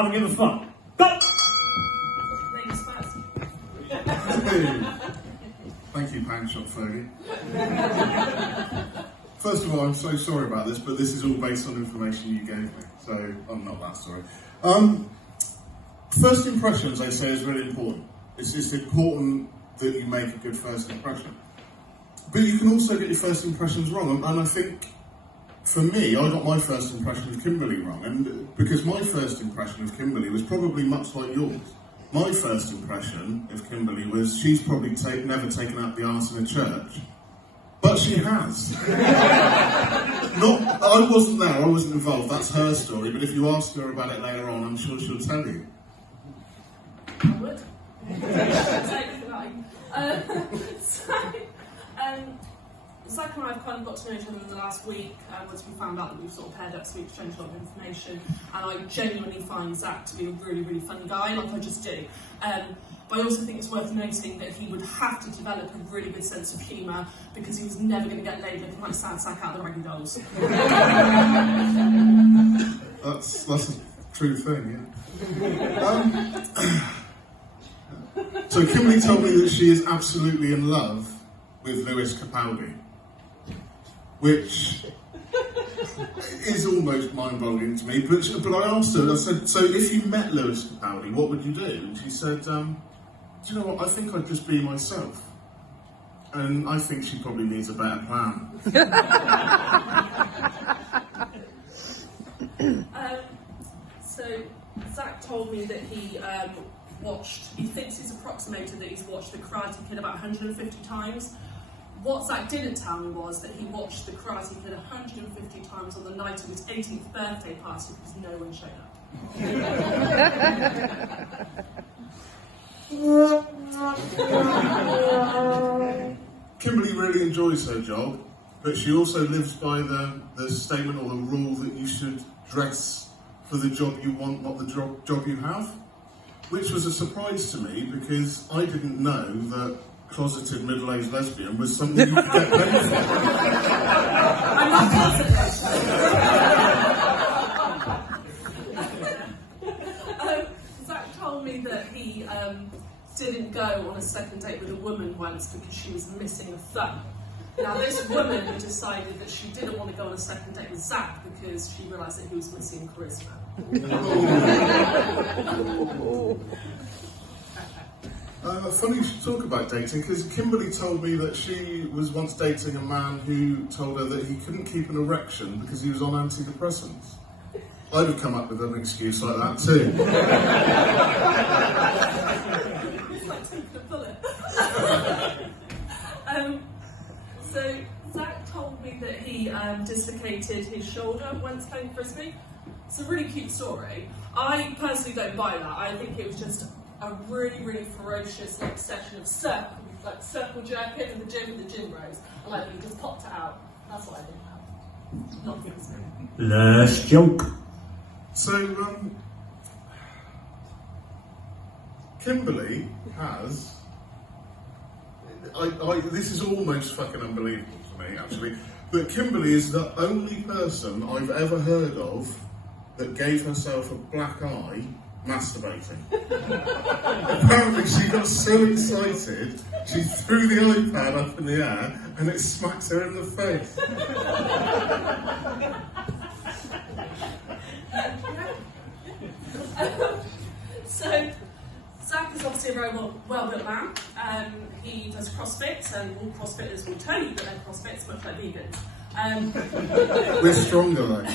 I don't give a fuck. Go! Ladies first. Thank you, Pound Shop Fergie. First of all, I'm so sorry about this, but this is all based on information you gave me, so I'm not that sorry. First impressions, they say, is really important. It's just important that you make a good first impression. But you can also get your first impressions wrong, and I think, for me, I got my first impression of Kimberly wrong, and because my first impression of Kimberly was probably much like yours. My first impression of Kimberly was she's probably never taken out the arse in a church, but she has. I wasn't there, I wasn't involved, that's her story, but if you ask her about it later on, I'm sure she'll tell you. I would. Zach and I have kind of got to know each other in the last week once we found out that we've sort of paired up, so we exchanged a lot of information, and I genuinely find Zach to be a really, really funny guy, like I just do. But I also think it's worth noting that he would have to develop a really good sense of humour because he was never going to get laid looking like Sad Sack out of the Raggy Dolls. That's a true thing, yeah. So Kimberly told me that she is absolutely in love with Lewis Capaldi, which is almost mind-boggling to me. But I asked her, I said, so if you met Lewis Capaldi, what would you do? And she said, do you know what, I think I'd just be myself. And I think she probably needs a better plan. So Zach told me that he thinks he's approximated that he's watched The Karate Kid about 150 times. What Zach didn't tell me was that he watched The Karate Kid 150 times on the night of his 18th birthday party because no one showed up. Kimberly really enjoys her job, but she also lives by the statement or the rule that you should dress for the job you want, not the job you have. Which was a surprise to me because I didn't know that closeted middle-aged lesbian was something you could get paid for. I'm not closeted. Zach told me that he didn't go on a second date with a woman once because she was missing a thumb. Now this woman decided that she didn't want to go on a second date with Zach because she realised that he was missing charisma. Funny you should talk about dating, because Kimberly told me that she was once dating a man who told her that he couldn't keep an erection because he was on antidepressants. I'd have come up with an excuse like that too. It's like taking a bullet. So Zach told me that he dislocated his shoulder once playing frisbee. It's a really cute story. I personally don't buy that. I think it was just a really, really ferocious session of circle jerking in the gym with the gym bros. And he just popped it out. That's what I think happened. Not frisbee. Last joke. So, Kimberly has... this is almost fucking unbelievable to me, actually, but Kimberly is the only person I've ever heard of that gave herself a black eye masturbating. Apparently she got so excited, she threw the iPad up in the air and it smacked her in the face. So, Zach is obviously a very well-built man. He does CrossFit, and all CrossFitters will tell you that they're CrossFits, much like vegans. We're stronger though.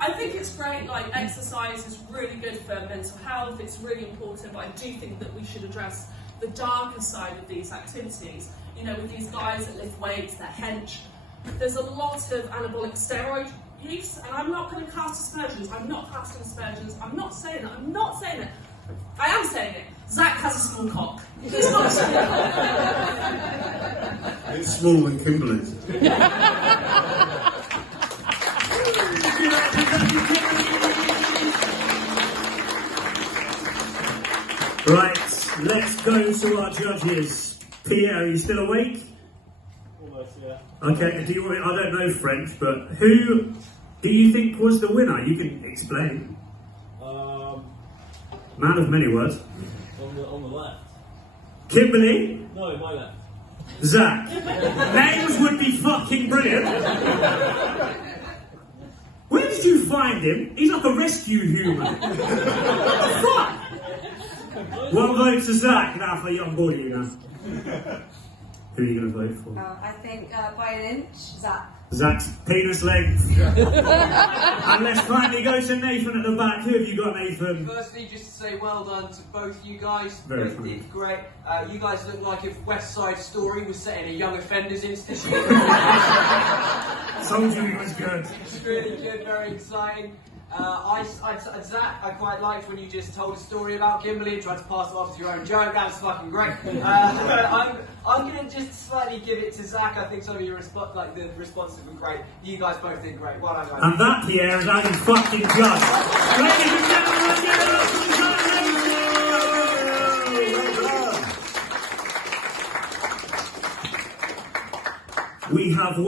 I think it's great, exercise is really good for mental health, it's really important, but I do think that we should address the darker side of these activities. You know, with these guys that lift weights, they're hench, there's a lot of anabolic steroid use, and I'm not going to cast aspersions, I'm not casting aspersions, I'm not saying it, I am saying it. Zach has a small cock. It's not a small cock. It's smaller than Kimberly's. Right, let's go to our judges. Pierre, are you still awake? Almost, yeah. Okay, I don't know French, but who do you think was the winner? You can explain. Man of many words. On the left. Kimberly, No, my left. Zach. Names would be fucking brilliant. Where did you find him? He's like a rescue human. What the fuck? One vote to Zach now for young boy, you know. Who are you going to vote for? I think by an inch, Zach. Zach's penis length. And let's finally go to Nathan at the back. Who have you got, Nathan? Firstly, just to say well done to both you guys. Very Both funny. did great. You guys look like if West Side Story was set in a young offenders institute. Told you he was good. It's really good, very exciting. Zach, I quite liked when you just told a story about Kimberly and tried to pass it off as your own joke. That was fucking great. I'm going to just slightly give it to Zach. I think some of your the responses were great. You guys both did great. Well done, guys. And that, Pierre, is how you fucking judge. Ladies and gentlemen, give it up for Zach Nathan! We have one.